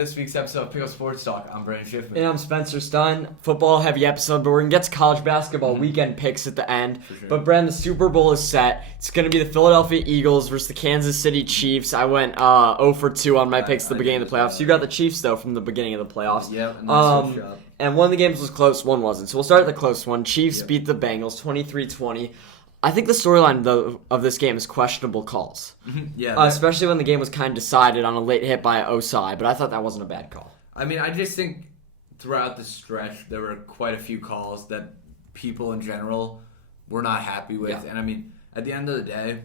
this week's episode of Pick Up Sports Talk. I'm Brandon Schiffman. And I'm Spencer Stun. Football-heavy episode, but we're going to get to college basketball weekend picks at the end. For sure. But, Brandon, the Super Bowl is set. It's going to be the Philadelphia Eagles versus the Kansas City Chiefs. I went 0 for 2 on my picks at the beginning of the playoffs. You got the Chiefs, though, from the beginning of the playoffs. Yep, and one of the games was close, one wasn't. So we'll start at the close one. Chiefs beat the Bengals 23-20. I think the storyline of this game is questionable calls. Especially when the game was kind of decided on a late hit by Osai, but I thought that wasn't a bad call. I mean, I just think throughout the stretch, there were quite a few calls that people in general were not happy with. Yeah. And I mean, at the end of the day,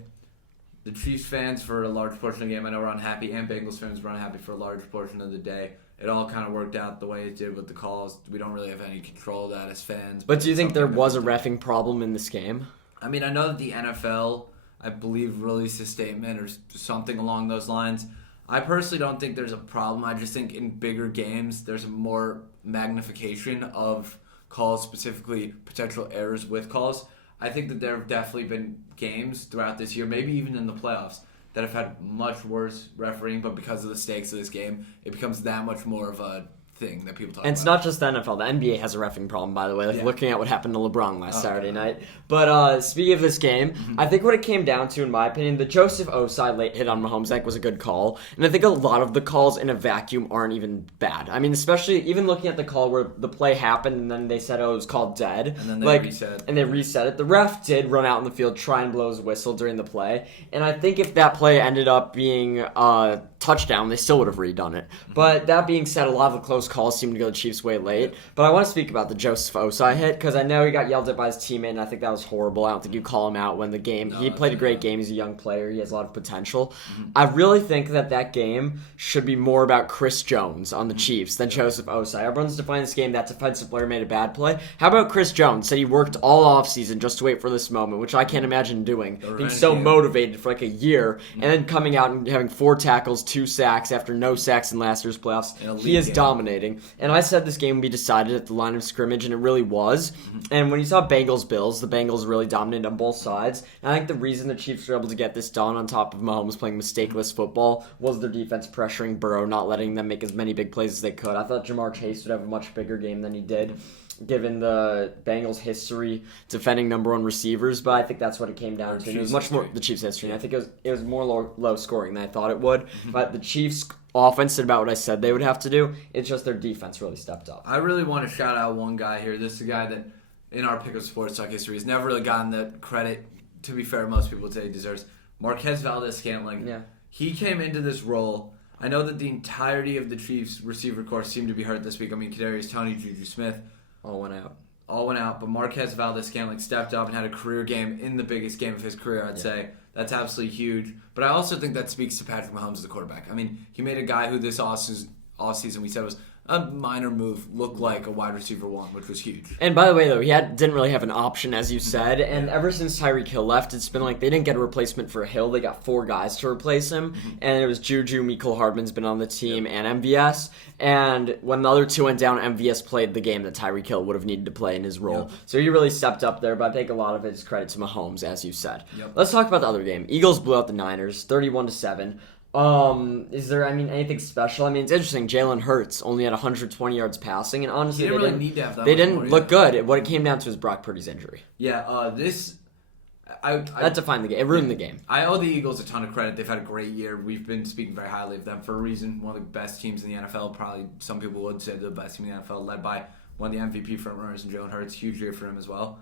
the Chiefs fans for a large portion of the game, I know, were unhappy, and Bengals fans were unhappy for a large portion of the day. It all kind of worked out the way it did with the calls. We don't really have any control of that as fans. But do you think there was a reffing problem in this game? I mean, I know that the NFL, I believe, released a statement or something along those lines. I personally don't think there's a problem. I just think in bigger games, there's more magnification of calls, specifically potential errors with calls. I think that there have definitely been games throughout this year, maybe even in the playoffs, that have had much worse refereeing, but because of the stakes of this game, it becomes that much more of a thing that people talk about. And it's not just the NFL. The NBA has a reffing problem, by the way. Looking at what happened to LeBron last Saturday night. But speaking of this game, I think what it came down to, in my opinion, the Joseph Osai late hit on Mahomes was a good call. And I think a lot of the calls in a vacuum aren't even bad. I mean, especially even looking at the call where the play happened and then they said, it was called dead. And then they reset it. And they reset it. The ref did run out in the field, try and blow his whistle during the play. And I think if that play ended up being a touchdown, they still would have redone it. But that being said, a lot of the close calls seem to go the Chiefs' way late. But I want to speak about the Joseph Osai hit because I know he got yelled at by his teammate, and I think that was horrible. I don't think you call him out when the game. He played a great game. He's a young player. He has a lot of potential. I really think that game should be more about Chris Jones on the Chiefs than Joseph Osai. Everyone's defining this game. That defensive player made a bad play. How about Chris Jones? Said he worked all offseason just to wait for this moment, which I can't imagine doing. Being so motivated for like a year, and then coming out and having 4 tackles, 2 sacks after no sacks in last year's playoffs. He is dominating. And I said this game would be decided at the line of scrimmage, and it really was. And when you saw Bengals-Bills, the Bengals really dominated on both sides. And I think the reason the Chiefs were able to get this done on top of Mahomes playing mistakeless football was their defense pressuring Burrow, not letting them make as many big plays as they could. I thought Jamar Chase would have a much bigger game than he did, given the Bengals' history defending number 1 receivers, but I think that's what it came down to. It was much more the Chiefs' history, and I think it was more low scoring than I thought it would. But the Chiefs' offense did about what I said they would have to do. It's just their defense really stepped up. I really want to shout out one guy here. This is a guy that, in our Pick Up Sports Talk history, has never really gotten the credit, to be fair, most people would say he deserves. Marquez Valdes-Scantling. Yeah. He came into this role. I know that the entirety of the Chiefs' receiver corps seemed to be hurt this week. I mean, Kadarius Toney, Juju Smith. All went out, but Marquez Valdes-Scantling stepped up and had a career game in the biggest game of his career, I'd say. That's absolutely huge. But I also think that speaks to Patrick Mahomes as the quarterback. I mean, he made a guy who this offseason we said was a minor move look like a wide receiver 1, which was huge. And by the way, though, he didn't really have an option, as you said. And ever since Tyreek Hill left, it's been like they didn't get a replacement for Hill. They got 4 guys to replace him. And it was Juju, Mecole Hardman's been on the team, and MVS. And when the other 2 went down, MVS played the game that Tyreek Hill would have needed to play in his role. So he really stepped up there, but I think a lot of it is credit to Mahomes, as you said. Let's talk about the other game. Eagles blew out the Niners, 31-7. Is there, anything special? It's interesting. Jalen Hurts only had 120 yards passing, and honestly, they didn't look good. What it came down to was Brock Purdy's injury. That defined the game. It ruined the game. I owe the Eagles a ton of credit. They've had a great year. We've been speaking very highly of them for a reason. One of the best teams in the NFL. Probably some people would say the best team in the NFL, led by one of the MVP frontrunners in Jalen Hurts. Huge year for him as well.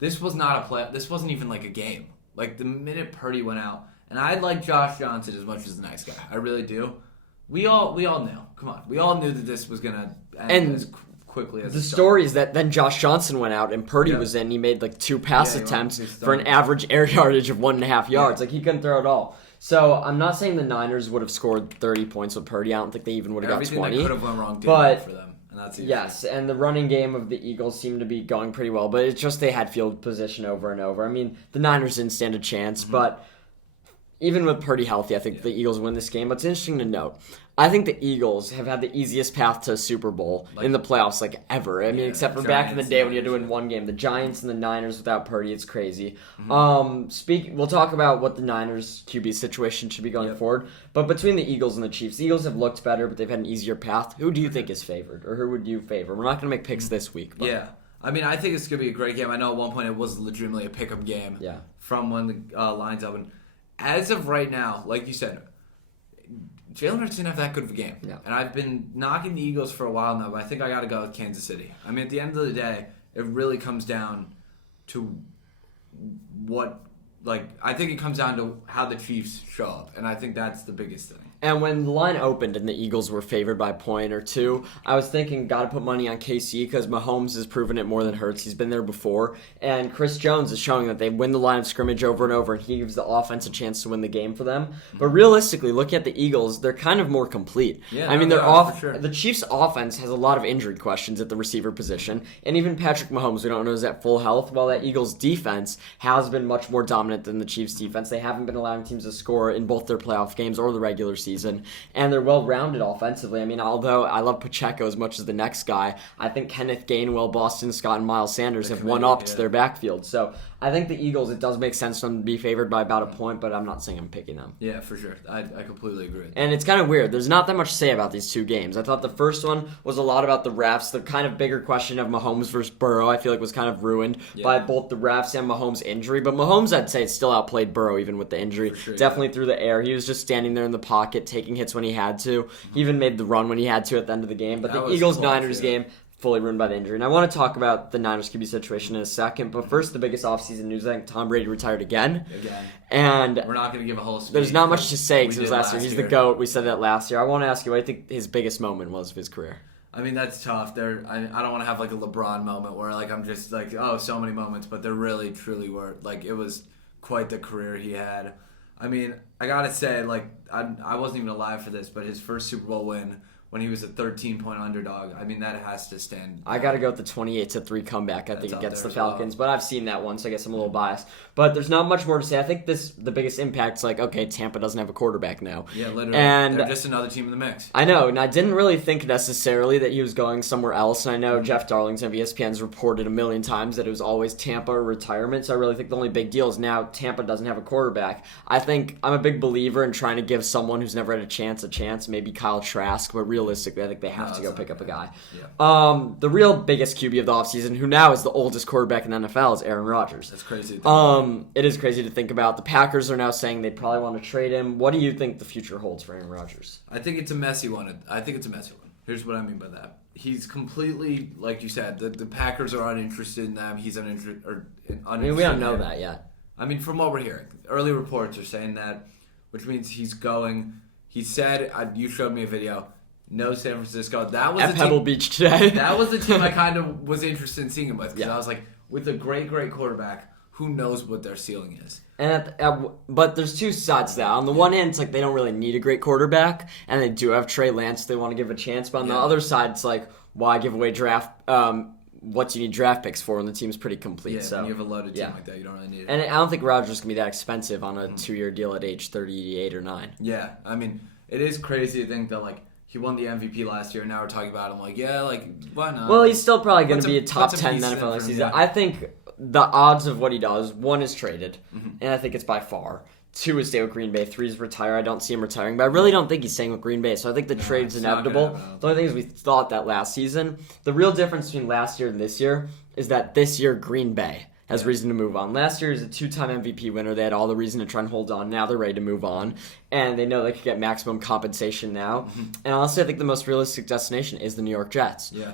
This was not a play. This wasn't even like a game. Like the minute Purdy went out. And I like Josh Johnson as much as the next guy. I really do. We all knew. Come on. We all knew that this was going to end as quickly as the story is that then Josh Johnson went out and Purdy was in. He made like 2 pass attempts for an average air yardage of 1.5 yards. Like he couldn't throw it all. So I'm not saying the Niners would have scored 30 points with Purdy. I don't think they even would have got 20. Everything that could have went wrong did well for them. And that's yes, and the running game of the Eagles seemed to be going pretty well, but it's just they had field position over and over. The Niners didn't stand a chance, but even with Purdy healthy, I think the Eagles win this game. But it's interesting to note. I think the Eagles have had the easiest path to a Super Bowl in the playoffs ever. I mean, except for back in the day when you had to win one game. The Giants and the Niners without Purdy, it's crazy. We'll talk about what the Niners QB situation should be going forward. But between the Eagles and the Chiefs, the Eagles have looked better, but they've had an easier path. Who do you think is favored, or who would you favor? We're not going to make picks this week. But. Yeah. I mean, I think it's going to be a great game. I know at one point it was legitimately a pick-up game from when the lines open. As of right now, like you said, Jalen Hurts didn't have that good of a game. Yeah. And I've been knocking the Eagles for a while now, but I think I got to go with Kansas City. I mean, at the end of the day, it really comes down to I think it comes down to how the Chiefs show up, and I think that's the biggest thing. And when the line opened and the Eagles were favored by a point or two, I was thinking, got to put money on KC because Mahomes has proven it more than Hurts. He's been there before. And Chris Jones is showing that they win the line of scrimmage over and over, and he gives the offense a chance to win the game for them. But realistically, looking at the Eagles, they're kind of more complete. Yeah, I mean, sure. The Chiefs' offense has a lot of injury questions at the receiver position. And even Patrick Mahomes, we don't know, is at full health, while that Eagles' defense has been much more dominant than the Chiefs' defense. They haven't been allowing teams to score in both their playoff games or the regular season. And they're well-rounded offensively. I mean, although I love Pacheco as much as the next guy, I think Kenneth Gainwell, Boston Scott, and Miles Sanders have one-upped their backfield. So I think the Eagles, it does make sense for them to be favored by about a point, but I'm not saying I'm picking them. Yeah, for sure. I completely agree. And it's kind of weird. There's not that much to say about these two games. I thought the first one was a lot about the refs. The kind of bigger question of Mahomes versus Burrow, I feel like was kind of ruined by both the refs and Mahomes' injury. But Mahomes, I'd say, still outplayed Burrow even with the injury. Sure, definitely through the air. He was just standing there in the pocket, taking hits when he had to. He even made the run when he had to at the end of the game. But the Eagles-Niners game, fully ruined by the injury. And I want to talk about the Niners QB situation in a second. But first, the biggest offseason news, I think Tom Brady retired again. And we're not going to give a whole speech. There's not much to say because it was last year. He's the GOAT. We said that last year. I want to ask you, what do you think his biggest moment was of his career? I mean, that's tough. I don't want to have a LeBron moment where I'm just so many moments, but there really, truly were. It was quite the career he had. I mean, I got to say, I wasn't even alive for this, but his first Super Bowl win when he was a 13-point underdog, I mean, that has to stand. I got to go with the 28-3 comeback, I think, against the Falcons. But I've seen that one, so I guess I'm a little biased. But there's not much more to say. I think the biggest impact's okay, Tampa doesn't have a quarterback now. Yeah, literally. And they're just another team in the mix. I know, and I didn't really think necessarily that he was going somewhere else. And I know Jeff Darlington of ESPN's reported a million times that it was always Tampa or retirement. So I really think the only big deal is now Tampa doesn't have a quarterback. I think I'm a big believer in trying to give someone who's never had a chance, maybe Kyle Trask, but realistically, I think they have to go pick up a guy. Yeah. The real biggest QB of the offseason, who now is the oldest quarterback in the NFL, is Aaron Rodgers. That's crazy. It is crazy to think about. The Packers are now saying they probably want to trade him. What do you think the future holds for Aaron Rodgers? I think it's a messy one. Here's what I mean by that. He's completely, like you said, the Packers are uninterested in them. He's uninterested. I mean, we don't know that yet. I mean, from what we're hearing, early reports are saying that, which means he's going. He said, you showed me a video. No, San Francisco. That was at Pebble Beach today. That was the team I kind of was interested in seeing him with. Because I was with a great quarterback, who knows what their ceiling is? But there's two sides to that. On the one hand, it's they don't really need a great quarterback, and they do have Trey Lance they want to give a chance. But on the other side, it's why give away draft? What do you need draft picks for when the team's pretty complete? Yeah, so when you have a loaded team like that, you don't really need it. And I don't think Rodgers can be that expensive on a 2-year deal at age 38 or 9. Yeah, I mean, it is crazy to think that he won the MVP last year, and now we're talking about him why not? Well, he's still probably going to be a top 10 in the NFL next season. I think the odds of what he does, 1 is traded, and I think it's by far. 2 is stay with Green Bay. 3 is retire. I don't see him retiring, but I really don't think he's staying with Green Bay, so I think the trade's inevitable. The only thing is we thought that last season. The real difference between last year and this year is that this year Green Bay has reason to move on. Last year is a 2-time MVP winner. They had all the reason to try and hold on. Now they're ready to move on. And they know they could get maximum compensation now. And honestly, I think the most realistic destination is the New York Jets. Yeah.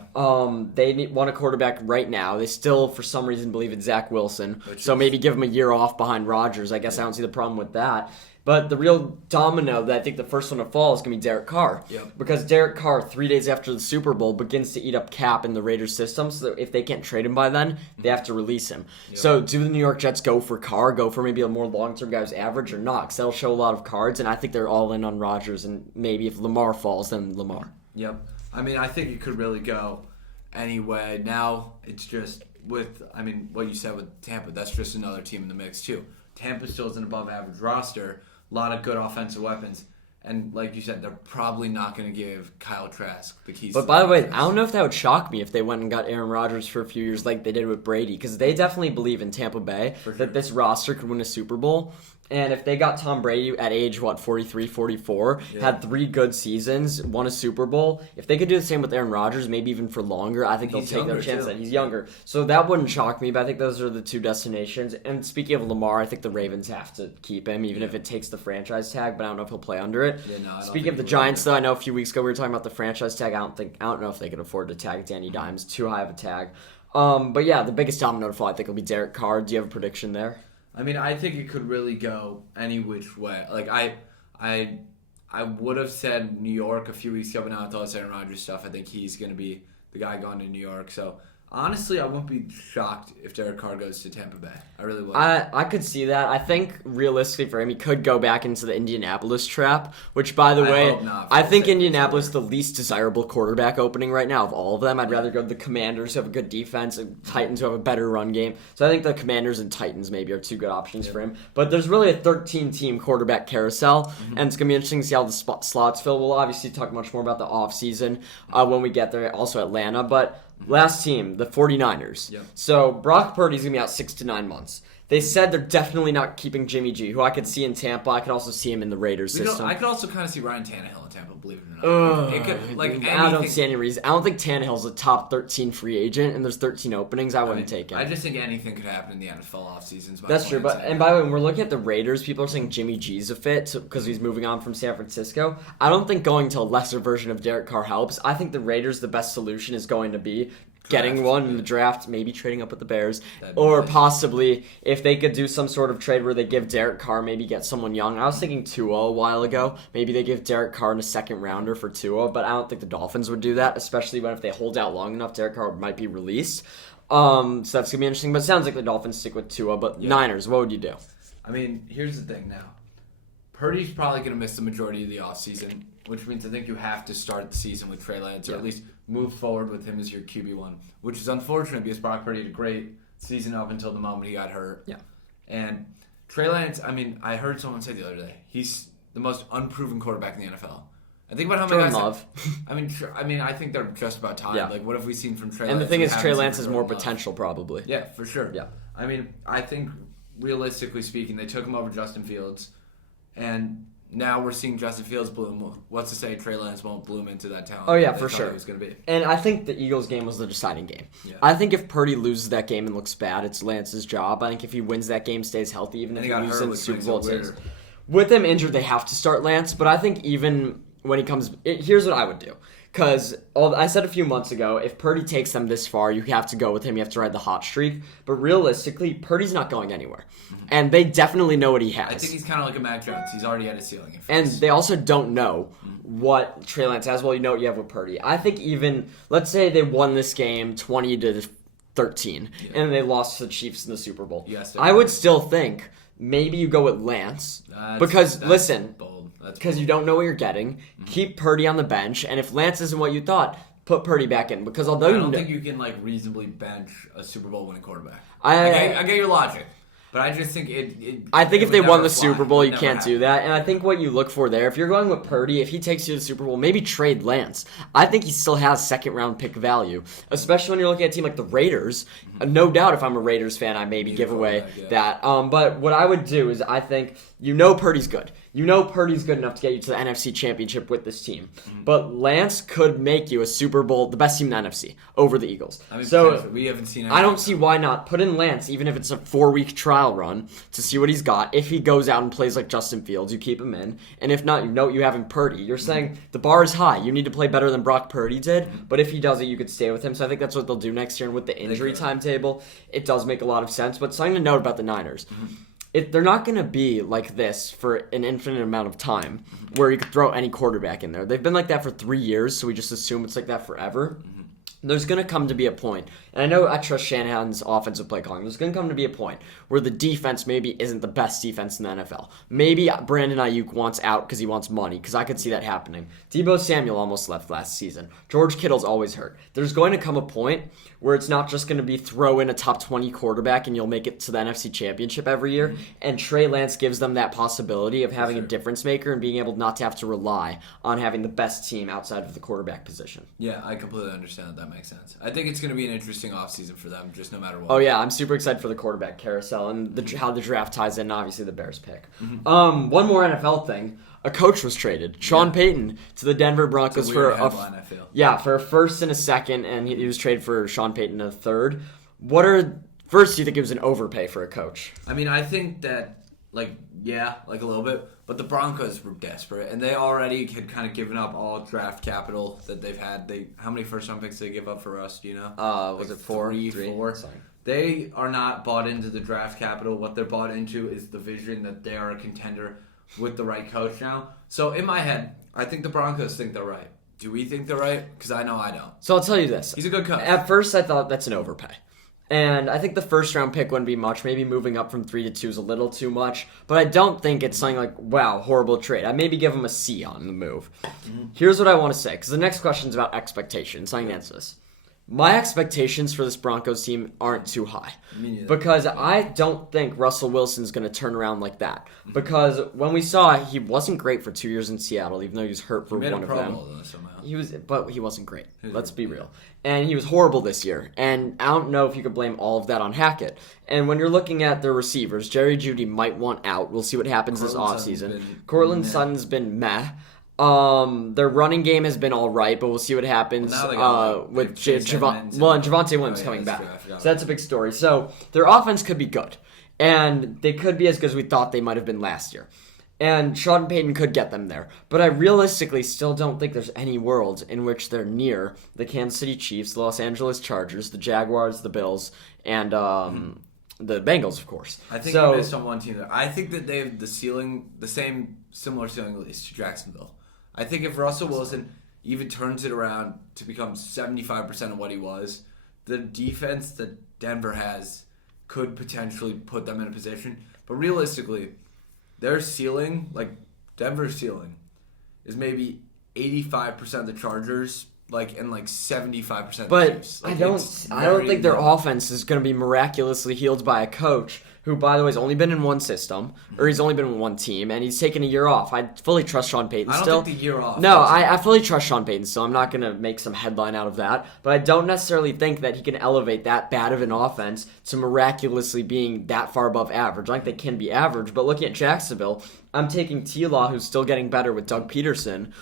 They want a quarterback right now. They still, for some reason, believe in Zach Wilson. So maybe give him a year off behind Rodgers. I guess I don't see the problem with that. But the real domino that I think the first one to fall is going to be Derek Carr. Yep. Because Derek Carr, 3 days after the Super Bowl, begins to eat up cap in the Raiders system. So that if they can't trade him by then, they have to release him. Yep. So do the New York Jets go for Carr, go for maybe a more long-term guy who's average or not? Because that'll show a lot of cards. And I think they're all in on Rodgers. And maybe if Lamar falls, then Lamar. Yep. I mean, I think it could really go anyway. Now it's just what you said with Tampa, that's just another team in the mix too. Tampa still is an above-average roster. a lot of good offensive weapons. And like you said, they're probably not going to give Kyle Trask the keys. But by the way, I don't know if that would shock me if they went and got Aaron Rodgers for a few years like they did with Brady, because they definitely believe in Tampa Bay that this roster could win a Super Bowl. And if they got Tom Brady at age, 43, 44, had 3 good seasons, won a Super Bowl, if they could do the same with Aaron Rodgers, maybe even for longer, I think they'll take their chance that he's younger. So that wouldn't shock me, but I think those are the 2 destinations. And speaking of Lamar, I think the Ravens have to keep him, even if it takes the franchise tag, but I don't know if he'll play under it. Speaking of the Giants, though, I know a few weeks ago we were talking about the franchise tag. I don't know if they can afford to tag Danny Dimes. Too high of a tag. But yeah, the biggest domino to fall, I think, will be Derek Carr. Do you have a prediction there? I mean, I think it could really go any which way. Like, I would have said New York a few weeks ago, but now with all this Aaron Rodgers stuff, I think he's going to be the guy going to New York. So, honestly, I wouldn't be shocked if Derek Carr goes to Tampa Bay. I really would. I could see that. I think, realistically for him, he could go back into the Indianapolis trap, which, by the way, I think Indianapolis is the least desirable quarterback opening right now of all of them. I'd rather go to the Commanders, who have a good defense, and Titans, who have a better run game. So I think the Commanders and Titans maybe are 2 good options for him. But there's really a 13-team quarterback carousel, and it's going to be interesting to see how the slots fill. We'll obviously talk much more about the offseason when we get there, also Atlanta. But last team, the 49ers. Yep. So Brock Purdy's going to be out 6 to 9 months. They said they're definitely not keeping Jimmy G, who I could see in Tampa. I could also see him in the Raiders system. I could also kind of see Ryan Tannehill in Tampa, believe it or not. I don't see any reason. I don't think Tannehill's a top 13 free agent, and there's 13 openings. I wouldn't take him. I just think anything could happen in the NFL offseasons. That's true. And by the way, when we're looking at the Raiders, people are saying Jimmy G's a fit because he's moving on from San Francisco. I don't think going to a lesser version of Derek Carr helps. I think the Raiders, the best solution is going to be getting one in the draft, maybe trading up with the Bears, or possibly if they could do some sort of trade where they give Derek Carr, maybe get someone young. I was thinking Tua a while ago. Maybe they give Derek Carr in a second rounder for Tua, but I don't think the Dolphins would do that, especially when if they hold out long enough, Derek Carr might be released. So that's going to be interesting, but it sounds like the Dolphins stick with Tua. But Niners, what would you do? I mean, here's the thing now. Purdy's probably going to miss the majority of the offseason, which means I think you have to start the season with Trey Lance, or at least move forward with him as your QB1, which is unfortunate because Brock Purdy had a great season up until the moment he got hurt. Yeah. And Trey Lance, I mean, I heard someone say the other day, he's the most unproven quarterback in the NFL. I think about how many guys. Love. I mean, I think they're just about time. Yeah. Like, what have we seen from Trey Lance? And the thing is, Trey Lance has more potential, probably. Yeah, for sure. Yeah. I mean, I think realistically speaking, they took him over Justin Fields, and now we're seeing Justin Fields bloom. What's to say Trey Lance won't bloom into that talent? Oh, yeah, for sure. It was going to be. And I think the Eagles game was the deciding game. Yeah. I think if Purdy loses that game and looks bad, it's Lance's job. I think if he wins that game, stays healthy, even if he loses in the Super Bowl, it's his. With him injured, they have to start Lance, but I think even when he comes... Here's what I would do. Because I said a few months ago, if Purdy takes them this far, you have to go with him. You have to ride the hot streak. But realistically, Purdy's not going anywhere. Mm-hmm. And they definitely know what he has. I think he's kind of like a Mac Jones. He's already at his ceiling. And they also don't know what Trey Lance has. Well, you know what you have with Purdy. I think even, let's say they won this game 20-13, and they lost to the Chiefs in the Super Bowl. Yes, I would still think maybe you go with Lance. Because, listen... Because you don't know what you're getting. Mm-hmm. Keep Purdy on the bench, and if Lance isn't what you thought, put Purdy back in. Because although I don't think you can reasonably bench a Super Bowl winning quarterback. I get your logic, but I just think I think if they won the Super Bowl, you can't do that. And I think what you look for there, if you're going with Purdy, if he takes you to the Super Bowl, maybe trade Lance. I think he still has second round pick value, especially when you're looking at a team like the Raiders. Mm-hmm. No doubt, if I'm a Raiders fan, I maybe give away that. But what I would do is I think Purdy's good. You know Purdy's good enough to get you to the NFC Championship with this team. Mm-hmm. But Lance could make you a Super Bowl, the best team in the NFC, over the Eagles. I mean, so we haven't seen anything. I don't see why not. Put in Lance, even if it's a 4-week trial run, to see what he's got. If he goes out and plays like Justin Fields, you keep him in. And if not, you know you have him Purdy. You're saying the bar is high. You need to play better than Brock Purdy did. But if he does it, you could stay with him. So I think that's what they'll do next year. And with the injury timetable, it does make a lot of sense. But something to note about the Niners. Mm-hmm. They're not going to be like this for an infinite amount of time where you could throw any quarterback in there. They've been like that for 3 years, so we just assume it's like that forever. Mm-hmm. There's going to come to be a point, and I know I trust Shanahan's offensive play calling. There's going to come to be a point where the defense maybe isn't the best defense in the NFL. Maybe Brandon Ayuk wants out because he wants money, because I could see that happening. Deebo Samuel almost left last season. George Kittle's always hurt. There's going to come a point where it's not just going to be throw in a top 20 quarterback and you'll make it to the NFC Championship every year. And Trey Lance gives them that possibility of having a difference maker and being able not to have to rely on having the best team outside of the quarterback position. Yeah, I completely understand. That makes sense. I think it's going to be an interesting offseason for them, just no matter what. Oh, yeah, I'm super excited for the quarterback carousel and how the draft ties in, obviously, the Bears pick. One more NFL thing. A coach was traded, Sean Payton, to the Denver Broncos it's a weird headline, I feel. For a first and a second, and he was traded for Sean Payton a third. First, do you think it was an overpay for a coach? I mean, I think that, a little bit, but the Broncos were desperate, and they already had kind of given up all draft capital that they've had. How many first-round picks did they give up for us, do you know? Was it four? Three? Four. Sorry. They are not bought into the draft capital. What they're bought into is the vision that they are a contender with the right coach now. So in my head, I think the Broncos think they're right. Do we think they're right? Because I know I don't. So I'll tell you this. He's a good coach. At first, I thought that's an overpay. And I think the first round pick wouldn't be much. Maybe moving up from 3 to 2 is a little too much. But I don't think it's something like, wow, horrible trade. I'd maybe give him a C on the move. Here's what I want to say, because the next question is about expectations. I can answer this. My expectations for this Broncos team aren't too high. Because I don't think Russell Wilson's going to turn around like that. Because when we saw he wasn't great for 2 years in Seattle, even though he was hurt for one of them. But he wasn't great. Let's be real. And he was horrible this year. And I don't know if you could blame all of that on Hackett. And when you're looking at their receivers, Jerry Jeudy might want out. We'll see what happens this offseason. Courtland Sutton's been meh. Their running game has been all right, but we'll see what happens with Javonte Williams coming back. So that's a big story. So their offense could be good, and they could be as good as we thought they might have been last year. And Sean Payton could get them there. But I realistically still don't think there's any world in which they're near the Kansas City Chiefs, the Los Angeles Chargers, the Jaguars, the Bills, and the Bengals, of course. I think you missed on one team there. I think that they have similar ceiling at least to Jacksonville. I think if Russell Wilson even turns it around to become 75% of what he was, the defense that Denver has could potentially put them in a position. But realistically, their ceiling, Denver's ceiling, is maybe 85% of the Chargers, and 75% of the Chiefs. But I don't think their offense is going to be miraculously healed by a coach who, by the way, has only been in one system, or he's only been in one team, and he's taken a year off. I fully trust Sean Payton still. I don't think the year off. No, I fully trust Sean Payton still. I'm not going to make some headline out of that, but I don't necessarily think that he can elevate that bad of an offense to miraculously being that far above average. I think they can be average, but looking at Jacksonville, I'm taking T-Law, who's still getting better with Doug Peterson,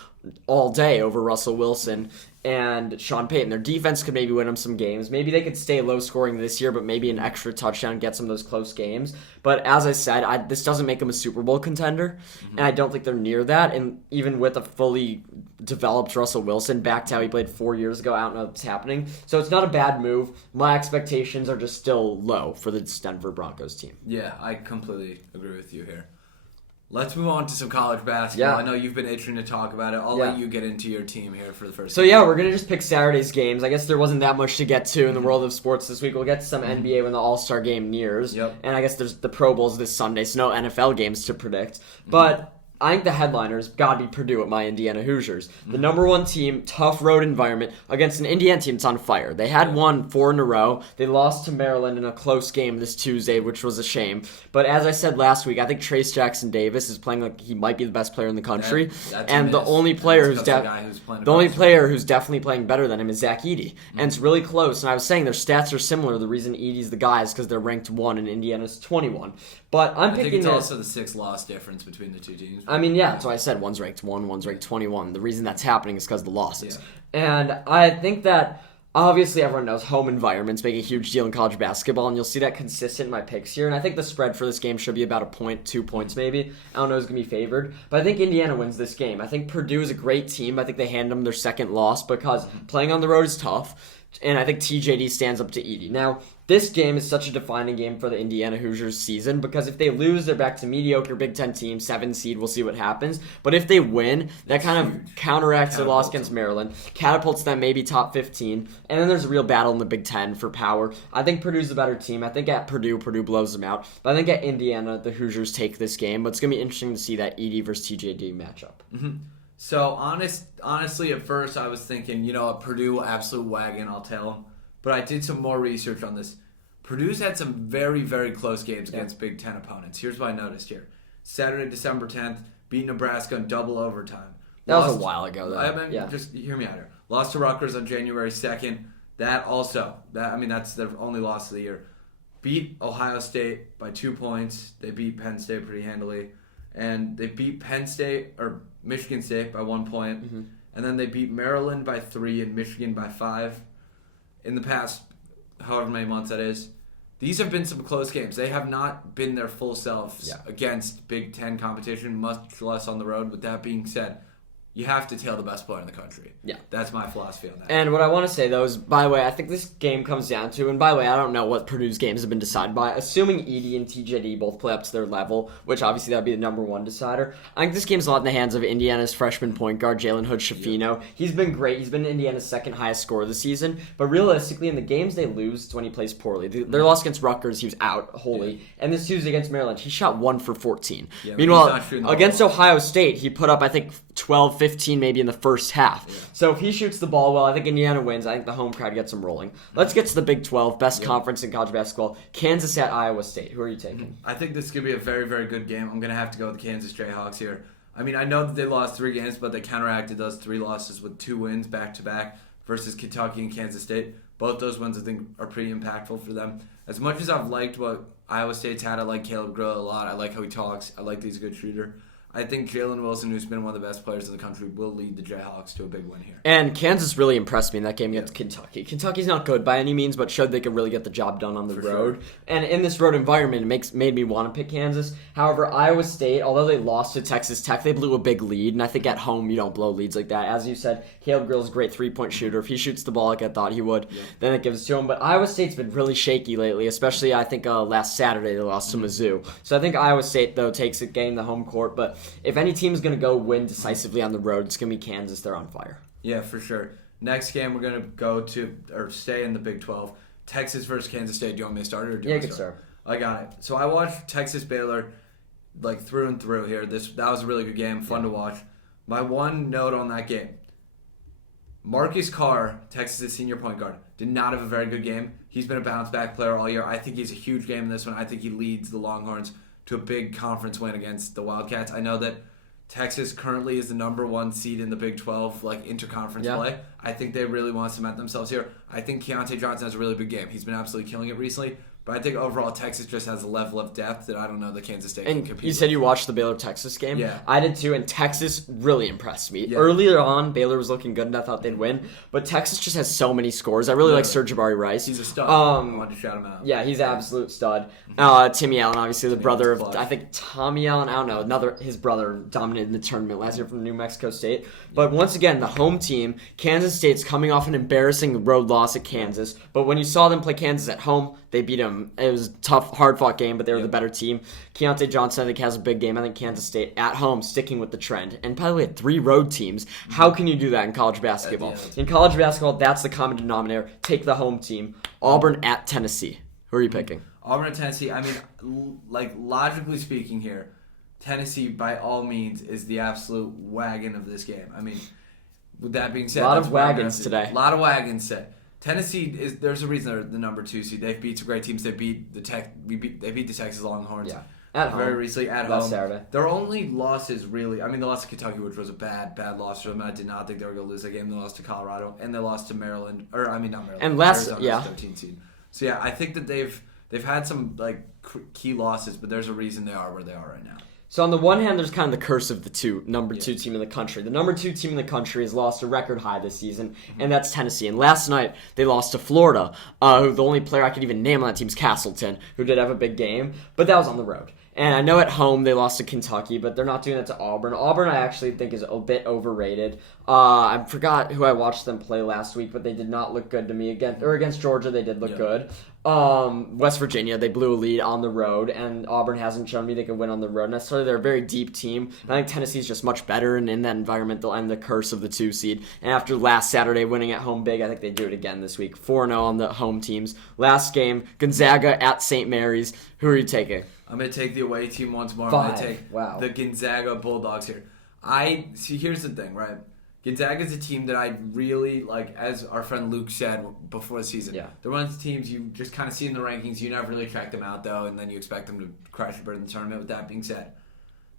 all day over Russell Wilson and Sean Payton. Their defense could maybe win them some games. Maybe they could stay low scoring this year, but maybe an extra touchdown gets them those close games. But as I said, this doesn't make them a Super Bowl contender, and I don't think they're near that. And even with a fully developed Russell Wilson, back to how he played 4 years ago, I don't know what's happening. So it's not a bad move. My expectations are just still low for the Denver Broncos team. Yeah, I completely agree with you here. Let's move on to some college basketball. Yeah. I know you've been itching to talk about it. I'll let you get into your team here for the first So, we're going to just pick Saturday's games. I guess there wasn't that much to get to in the world of sports this week. We'll get to some NBA when the All-Star game nears. Yep. And I guess there's the Pro Bowls this Sunday, so no NFL games to predict. But I think the headliners got to be Purdue at my Indiana Hoosiers. The number one team, tough road environment against an Indiana team that's on fire. They had won 4 in a row. They lost to Maryland in a close game this Tuesday, which was a shame. But as I said last week, I think Trace Jackson Davis is playing like he might be the best player in the country. And the only player who's definitely playing better than him is Zach Edey. And it's really close. And I was saying their stats are similar. The reason Edey's the guy is because they're ranked 1 and Indiana's 21. But I think it's also the 6 loss difference between the two teams. I mean, that's why I said one's ranked 1, one's ranked 21. The reason that's happening is because of the losses. Yeah. And I think that obviously everyone knows home environments make a huge deal in college basketball, and you'll see that consistent in my picks here. And I think the spread for this game should be about 2 points maybe. I don't know who's going to be favored. But I think Indiana wins this game. I think Purdue is a great team. I think they hand them their second loss because playing on the road is tough. And I think TJD stands up to Edey. Now, this game is such a defining game for the Indiana Hoosiers season because if they lose, they're back to mediocre Big Ten team, 7 seed. We'll see what happens. But if they win, that kind of counteracts their loss against Maryland, catapults them maybe top 15, and then there's a real battle in the Big Ten for power. I think Purdue's the better team. I think at Purdue blows them out. But I think at Indiana, the Hoosiers take this game. But it's going to be interesting to see that Edey versus TJD matchup. Mm-hmm. So, honestly, at first I was thinking, Purdue, absolute wagon, I'll tell them. but I did some more research on this. Purdue's had some very, very close games against Big Ten opponents. Here's what I noticed here. Saturday, December 10th, beat Nebraska in double overtime. That was a while ago, though. Just hear me out here. Lost to Rutgers on January 2nd. That's their only loss of the year. Beat Ohio State by 2 points. They beat Penn State pretty handily. And they beat Michigan State by 1 point. Mm-hmm. And then they beat Maryland by 3 and Michigan by 5. In the past, however many months that is, these have been some close games. They have not been their full selves against Big Ten competition, much less on the road. With that being said, you have to tail the best player in the country. Yeah. That's my philosophy on that. And what I want to say, though, is, by the way, I think this game comes down to, and by the way, I don't know what Purdue's games have been decided by, assuming Edey and TJD both play up to their level, which obviously that would be the number one decider. I think this game's a lot in the hands of Indiana's freshman point guard, Jalen Hood-Schifino. He's been great. He's been Indiana's second highest scorer this season. But realistically, in the games they lose, it's when he plays poorly. Their loss against Rutgers, he was out wholly. Yeah. And this Tuesday against Maryland, he shot 1 for 14. Yeah, meanwhile, against Ohio State, he put up, I think, 12, 15 maybe in the first half. Yeah. So if he shoots the ball well, I think Indiana wins. I think the home crowd gets them rolling. Let's get to the Big 12, best conference in college basketball. Kansas at Iowa State. Who are you taking? I think this could be a very, very good game. I'm going to have to go with the Kansas Jayhawks here. I mean, I know that they lost 3 games, but they counteracted those 3 losses with 2 wins back-to-back versus Kentucky and Kansas State. Both those wins, I think, are pretty impactful for them. As much as I've liked what Iowa State's had, I like Caleb Grill a lot. I like how he talks. I like that he's a good shooter. I think Jalen Wilson, who's been one of the best players in the country, will lead the Jayhawks to a big win here. And Kansas really impressed me in that game against Kentucky. Kentucky's not good by any means, but showed they could really get the job done on the road. Sure. And in this road environment, it made me want to pick Kansas. However, Iowa State, although they lost to Texas Tech, they blew a big lead. And I think at home, you don't blow leads like that. As you said, Caleb Grill's a great three-point shooter. If he shoots the ball like I thought he would, then it gives it to him. But Iowa State's been really shaky lately, especially I think last Saturday they lost to Mizzou. So I think Iowa State, though, takes a game the home court. But if any team is going to go win decisively on the road, it's going to be Kansas. They're on fire. Yeah, for sure. Next game we're going to stay in the Big 12. Texas versus Kansas State. Do you want me to start it or do you want me to start? I got it. So I watched Texas Baylor like through and through here. That was a really good game, fun to watch. My one note on that game. Marcus Carr, Texas' senior point guard, did not have a very good game. He's been a bounce-back player all year. I think he's a huge game in this one. I think he leads the Longhorns to a big conference win against the Wildcats. I know that Texas currently is the number 1 seed in the Big 12, like interconference play. I think they really want to cement themselves here. I think Keontae Johnson has a really big game. He's been absolutely killing it recently. But I think overall Texas just has a level of depth that I don't know that Kansas State can compete you said with. You watched the Baylor-Texas game? Yeah. I did too, and Texas really impressed me. Yeah. Earlier on, Baylor was looking good, and I thought they'd win. But Texas just has so many scores. I really like Serge Jabari Rice. He's a stud. I wanted to shout him out. Yeah, he's an absolute stud. Timmy Allen, obviously the brother of, I think, Tommy Allen. I don't know. His brother dominated the tournament last year from New Mexico State. But once again, the home team, Kansas State's coming off an embarrassing road loss at Kansas. But when you saw them play Kansas at home, they beat them. It was a tough, hard-fought game, but they were the better team. Keontae Johnson, I think, has a big game. I think Kansas State, at home, sticking with the trend. And by the way, 3 road teams. How can you do that in college basketball? In college basketball, that's the common denominator. Take the home team. Auburn at Tennessee. Who are you picking? Auburn at Tennessee. I mean, like, logically speaking here, Tennessee, by all means, is the absolute wagon of this game. I mean, with that being said, a lot of wagons today. A lot of wagons today. Tennessee there's a reason they're the number 2 seed. They've beat some great teams. They beat the Texas Longhorns very recently at home. Saturday. Their only losses really, I mean, they lost to Kentucky, which was a bad loss for them. I did not think they were going to lose that game. They lost to Colorado and they lost to Maryland, or I mean not Maryland. And Arizona's 13 seed. So yeah, I think that they've had some like key losses, but there's a reason they are where they are right now. So on the one hand, there's kind of the curse of the number 2 team in the country. The number 2 team in the country has lost a record high this season, and that's Tennessee. And last night, they lost to Florida, who the only player I could even name on that team is Castleton, who did have a big game, but that was on the road. And I know at home they lost to Kentucky, but they're not doing that to Auburn. Auburn, I actually think, is a bit overrated. I forgot who I watched them play last week, but they did not look good to me. Against Georgia, they did look good. West Virginia, they blew a lead on the road, and Auburn hasn't shown me they can win on the road necessarily. They're a very deep team. I think Tennessee's just much better, and in that environment, they'll end the curse of the 2 seed. And after last Saturday winning at home big, I think they do it again this week. 4-0 on the home teams. Last game, Gonzaga at St. Mary's. Who are you taking? I'm going to take the away team once more. 5. I'm going to take the Gonzaga Bulldogs here. Here's the thing, right? Gonzaga is a team that I really like, as our friend Luke said before the season. Yeah. They're one of the teams you just kind of see in the rankings. You never really track them out, though, and then you expect them to crash and burn in the tournament. With that being said,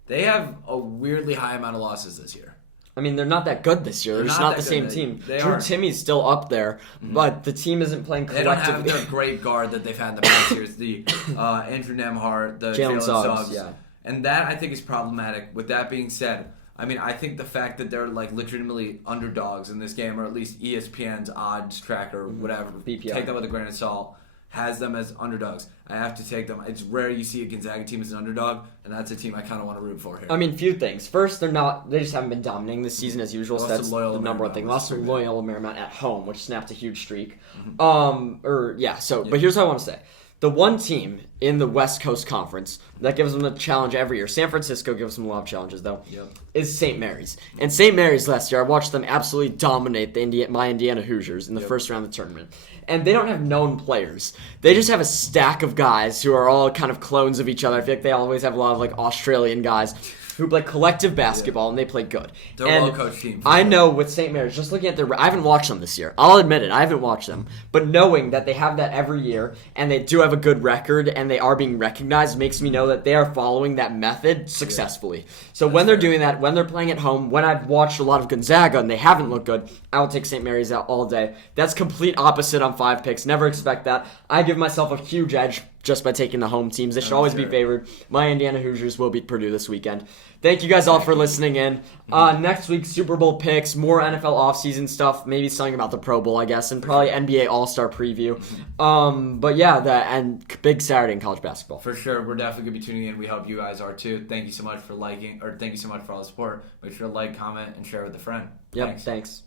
they have a weirdly high amount of losses this year. I mean, they're not that good this year. They're just not the same team. Drew Timmy's still up there, but the team isn't playing collectively. They don't have their great guard that they've had in the past years. The Andrew Nemhart, the Jalen Suggs. Yeah. And that, I think, is problematic. With that being said, I mean, I think the fact that they're like legitimately underdogs in this game, or at least ESPN's odds tracker, whatever, BPI. take that with a grain of salt, has them as underdogs. I have to take them. It's rare you see a Gonzaga team as an underdog, and that's a team I kind of want to root for here. I mean, few things. First, they just haven't been dominating this season as usual. So that's the number one thing. Lost to Loyola Marymount at home, which snapped a huge streak. But here's what I want to say. The one team in the West Coast Conference that gives them a challenge every year, San Francisco gives them a lot of challenges, though, is St. Mary's. And St. Mary's last year, I watched them absolutely dominate my Indiana Hoosiers in the first round of the tournament. And they don't have known players. They just have a stack of guys who are all kind of clones of each other. I feel like they always have a lot of like Australian guys who play collective basketball, and they play good. They're a well-coached team. I know with St. Mary's, just looking at I haven't watched them this year. I'll admit it, I haven't watched them. But knowing that they have that every year, and they do have a good record, and they are being recognized, makes me know that they are following that method successfully. So when they're doing that, when they're playing at home, when I've watched a lot of Gonzaga, and they haven't looked good, I will take St. Mary's out all day. That's complete opposite on 5 picks. Never expect that. I give myself a huge edge just by taking the home teams. They should always be favored. My Indiana Hoosiers will beat Purdue this weekend. Thank you guys all for listening in. Next week, Super Bowl picks, more NFL offseason stuff, maybe something about the Pro Bowl, I guess, and probably NBA All-Star preview. And big Saturday in college basketball. For sure. We're definitely going to be tuning in. We hope you guys are too. Thank you so much for thank you so much for all the support. Make sure to like, comment, and share with a friend. Yep, thanks.